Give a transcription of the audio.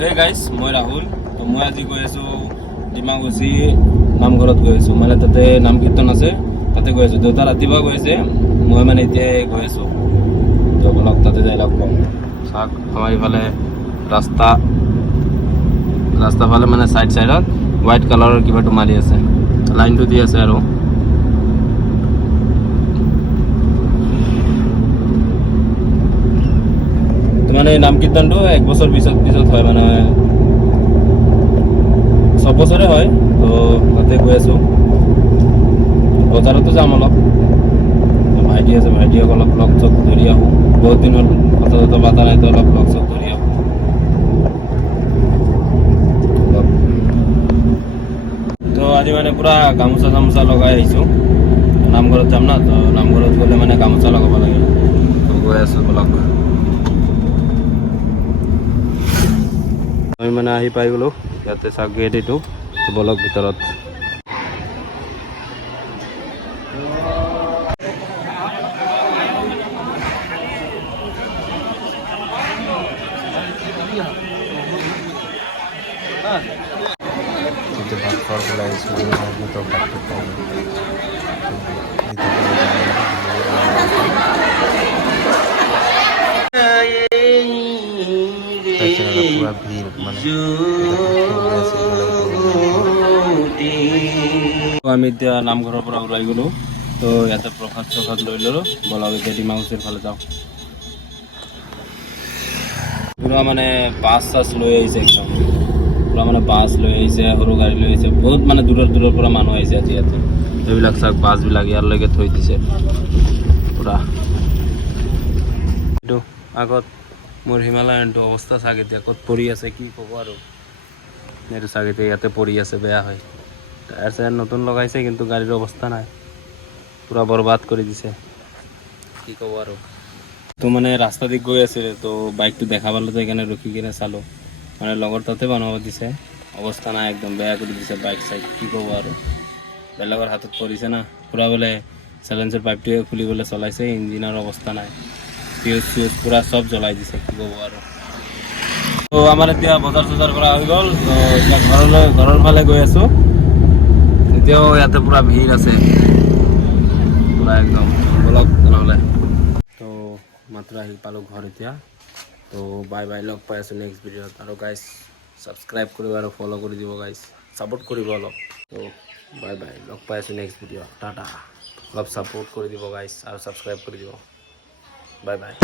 Hey guys, মই ৰাহুল। তো মই আজি গৈ আছোঁ ডিমাকুছী নামঘৰত গৈ আছোঁ, মানে তাতে নাম কীৰ্তন আছে, তাতে গৈ আছোঁ। দেউতা ৰাতিপুৱা গৈ আছে, মই মানে এতিয়াই গৈ আছোঁ। তো বলক তাতে যাই লগ পাম। চাওক আমাৰ ইফালে ৰাস্তা ফালে মানে চাইডত হোৱাইট কালাৰৰ কিবাটো মাৰি আছে, লাইনটো দি আছে আৰু মানে নাম কীৰ্তনটো 1 বছৰ পিছত হয়, মানে 6 বছৰে হয়। তো তাতে গৈ আছোঁ, বজাৰতো যাম অলপ। ভাইটি আছে, ভাইটিক অলপ লগ চগ ধৰি আহোঁ। বহুত দিন হ'ল কথা চথা পতা নাই, তো অলপ লগ চগ ধৰি আহোঁ। তো আজি মানে পূৰা গামোচা চামোচা লগাই আহিছোঁ, নামঘৰত যাম না। তো নামঘৰত গ'লে মানে গামোচা লগাব লাগে। তো গৈ আছোঁ বলক। আমি মানে আহি পাই গ'লোঁ ইয়াতে, চাওক গেট এইটো। বলক ভিতৰত। ভাত খোৱাৰ পেলাই আহিছোঁ, তো ভাতটো খাই পুৰা ভিড়, মানে আমি এতিয়া নামঘৰৰ পৰা ওলাই গ'লোঁ। তো ইয়াতে প্ৰসাদ চসাদ লৈ ল'লোঁ, বলক এতিয়া ডিমাকুছীৰ ফালে যাওঁ। পুৰা মানে বাছ চাছ লৈ আহিছে একদম, পুৰা মানে বাছ লৈ আহিছে, সৰু গাড়ী লৈ আহিছে, বহুত মানে দূৰৰ পৰা মানুহ আহিছে আজি ইয়াতে। এইবিলাক চাওক বাছবিলাক ইয়াৰলৈকে থৈ দিছে পুৰা। এইটো আগত মোৰ হিমালয়ানটো অৱস্থা চাগ এতিয়া ক'ত পৰি আছে, কি ক'ব আৰু। এইটো চাগ এতিয়া ইয়াতে পৰি আছে, বেয়া হয়। টায়াৰ চায়াৰ নতুন লগাইছে, কিন্তু গাড়ীৰ অৱস্থা নাই, পুৰা বৰবাদ কৰি দিছে, কি ক'ব আৰু। তো মানে ৰাস্তা দি গৈ আছিলে, তো বাইকটো দেখা পালোঁ, তো সেইকাৰণে ৰখি কিনে চালোঁ। মানে লগৰ তাতে বনাব দিছে, অৱস্থা নাই, একদম বেয়া কৰি দিছে বাইক চাইক, কি ক'ব আৰু। বেলেগৰ হাতত পৰিছে না, পুৰা বোলে চাইলেঞ্চাৰ পাইপটোৱে খুলিবলৈ চলাইছে, ইঞ্জিনৰ অৱস্থা নাই, ফিউজ চিউজ পুৰা চব জ্বলাই দিছে, কি ক'ব আৰু। তো আমাৰ এতিয়া বজাৰ চজাৰ কৰা হৈ গ'ল। তো এতিয়া ঘৰৰ ফালে গৈ আছোঁ। এতিয়াও ইয়াতে পুৰা ভিৰ আছে, পুৰা একদম। বলক তেনেহ'লে। তো মাত্ৰ আহি পালোঁ ঘৰ এতিয়া। তো বাই বাই, লগ পাই আছোঁ নেক্সট ভিডিঅ'ত। আৰু গাইজ ছাবস্ক্ৰাইব কৰিব আৰু ফ'ল' কৰি দিব গাইজ, ছাপোৰ্ট কৰিব অলপ। তো বাই বাই, লগ পাই আছোঁ নেক্সট ভিডিঅ'। টাটা। অলপ ছাপোৰ্ট কৰি দিব গাইজ, আৰু ছাবস্ক্ৰাইব কৰি দিব। Bye bye.